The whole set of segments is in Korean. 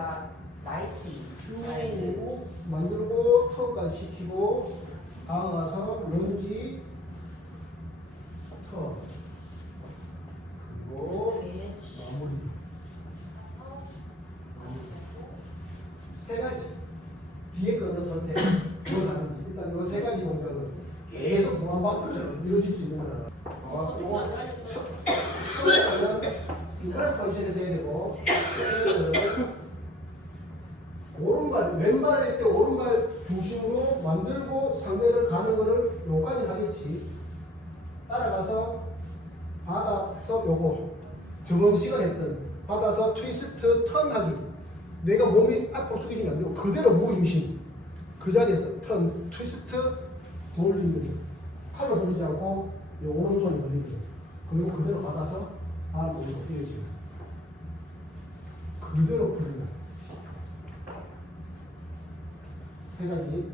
내가 나이키 나이키. 만들고 턴까지 시키고 다음 가서 런지 턴 그리고 마무리. 세 가지. 뒤에 거는 선택. 뭘 하는지. 일단 이세 가지 동작은 계속 무한 반복처럼 이루어질 수 있는 거라. 나왔고 처음에 이거랑 포지션에서 해야 되고 오른발 왼발일 때 오른발 중심으로 만들고 상대를 가는 거를 요까지 하겠지. 따라가서 받아서 요거 저번 시간에 했던 받아서 트위스트 턴하기. 내가 몸이 앞으로 숙여지면 안 되고 그대로 무릎 중심. 그 자리에서 턴 트위스트 돌리는 거. 팔로 돌리지 않고 요 오른손이 돌리는 거. 그리고 그대로 받아서 다음 으로 뛰어지고 그대로 풀린다 세 가지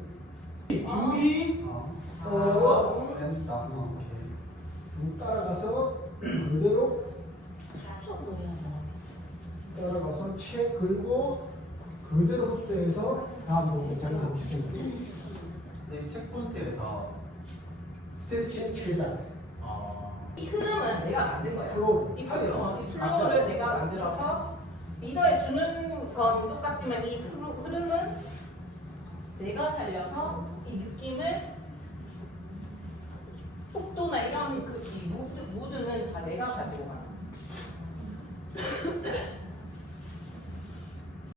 준비. 어 됐다. 따라가서 그대로 따라가서 채 걸고 그대로 흡수해서 다음 부분 장하고 싶습니다. 네, 체크포인트에서 스트레칭 최단. 어, 이 흐름은 내가 만든 거야. 플로우. 이 플로우, 어, 이 플로우를 제가 만들어서 리더에 주는 건 똑같지만 이 흐름은 내가 살려서 이 느낌을 속도나 이런 그